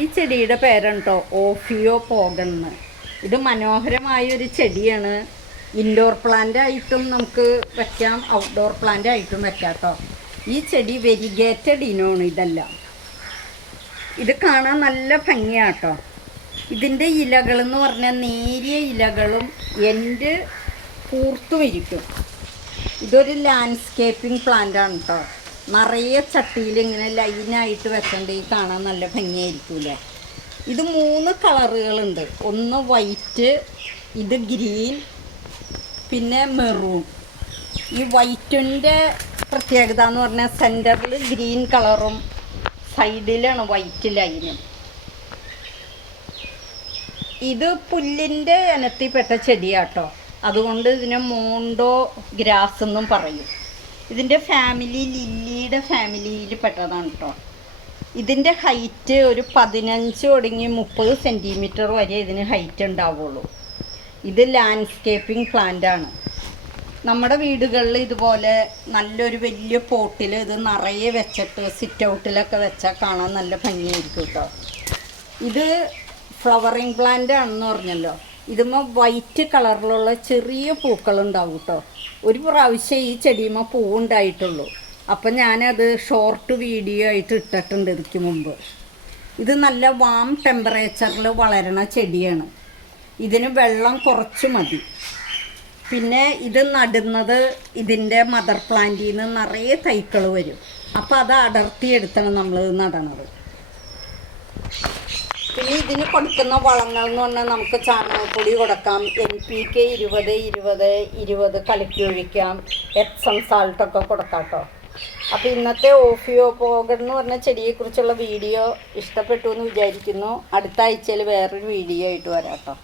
ഈ ചെടിയുടെ പേരുണ്ടോ ഓഫിയോ പോകന്ന്. ഇത് മനോഹരമായൊരു ചെടിയാണ്. ഇൻഡോർ പ്ലാന്റ് ആയിട്ടും നമുക്ക് വെക്കാം, ഔട്ട്ഡോർ പ്ലാന്റ് ആയിട്ടും വെക്കാം കേട്ടോ. ഈ ചെടി വെരിഗേറ്റഡ് ഇനമാണ് ഇതെല്ലാം. ഇത് കാണാൻ നല്ല ഭംഗിയാട്ടോ. ഇതിൻ്റെ ഇലകളെന്ന് പറഞ്ഞാൽ നേരിയ ഇലകളും എൻ്റെ കൂർത്തുമിരിക്കും. ഇതൊരു ലാൻഡ്സ്കേപ്പിംഗ് പ്ലാന്റാണ് കേട്ടോ. നിറയെ ചട്ടിയിൽ ഇങ്ങനെ ലൈനായിട്ട് വെച്ചിട്ടുണ്ടെങ്കിൽ കാണാൻ നല്ല ഭംഗിയായിരിക്കൂലേ. ഇത് 3 കളറുകളുണ്ട്. ഒന്ന് വൈറ്റ്, ഇത് ഗ്രീൻ, പിന്നെ മെറൂൺ. ഈ വൈറ്റിൻ്റെ പ്രത്യേകത എന്ന് പറഞ്ഞാൽ സെൻറ്ററിൽ ഗ്രീൻ കളറും സൈഡിലാണ് വൈറ്റ് ലൈനും. ഇത് പുല്ലിൻ്റെ ഇനത്തിൽപ്പെട്ട ചെടിയാട്ടോ. അതുകൊണ്ട് ഇതിനെ മോണ്ടോ ഗ്രാസ് എന്നും പറയും. ഇതിൻ്റെ ഫാമിലി ലില്ലിയുടെ ഫാമിലിയിൽ പെട്ടതാണ് കേട്ടോ. ഇതിൻ്റെ ഹൈറ്റ് ഒരു 15 തുടങ്ങി 30 സെൻറ്റിമീറ്റർ വരെ ഇതിന് ഹൈറ്റ് ഉണ്ടാവുള്ളൂ. ഇത് ലാൻഡ്സ്കേപ്പിംഗ് പ്ലാന്റാണ്. നമ്മുടെ വീടുകളിൽ ഇതുപോലെ നല്ലൊരു വലിയ പോട്ടിൽ ഇത് നിറയെ വെച്ചിട്ട് സിറ്റ് ഔട്ടിലൊക്കെ വെച്ചാൽ കാണാൻ നല്ല ഭംഗിയായിരിക്കും കേട്ടോ. ഇത് ഫ്ലവറിങ് പ്ലാന്റ് ആണെന്ന് പറഞ്ഞല്ലോ. ഇതുമ്പോൾ വൈറ്റ് കളറിലുള്ള ചെറിയ പൂക്കളുണ്ടാവും കേട്ടോ. ഒരു പ്രാവശ്യം ഈ ചെടിയുമ്പോൾ പൂവുണ്ടായിട്ടുള്ളൂ. അപ്പം ഞാനത് ഷോർട്ട് വീഡിയോ ആയിട്ട് ഇട്ടിട്ടുണ്ട് ഇതിക്ക് മുമ്പ്. ഇത് നല്ല വാം ടെമ്പറേച്ചറിൽ വളരണ ചെടിയാണ്. ഇതിന് വെള്ളം കുറച്ച് മതി. പിന്നെ ഇത് നടുന്നത് ഇതിൻ്റെ മദർ പ്ലാന്റിൽ നിന്ന് നിറയെ തൈക്കൾ വരും. അപ്പോൾ അത് അടർത്തിയെടുത്താണ് നമ്മൾ നടണത്. പിന്നെ ഇതിന് കൊടുക്കുന്ന വളങ്ങൾ എന്ന് പറഞ്ഞാൽ നമുക്ക് ചാണകപ്പൊടി കൊടുക്കാം, NPK 20-20-20 കലക്കി ഒഴിക്കാം, എപ്സം സാൾട്ടൊക്കെ കൊടുക്കാം കേട്ടോ. അപ്പോൾ ഇന്നത്തെ ഓഫിയോ പോകൻ എന്ന് പറഞ്ഞ ചെടിയെക്കുറിച്ചുള്ള വീഡിയോ ഇഷ്ടപ്പെട്ടു എന്ന് വിചാരിക്കുന്നു. അടുത്ത ആഴ്ചയിൽ വേറൊരു വീഡിയോ ആയിട്ട് വരാം കേട്ടോ.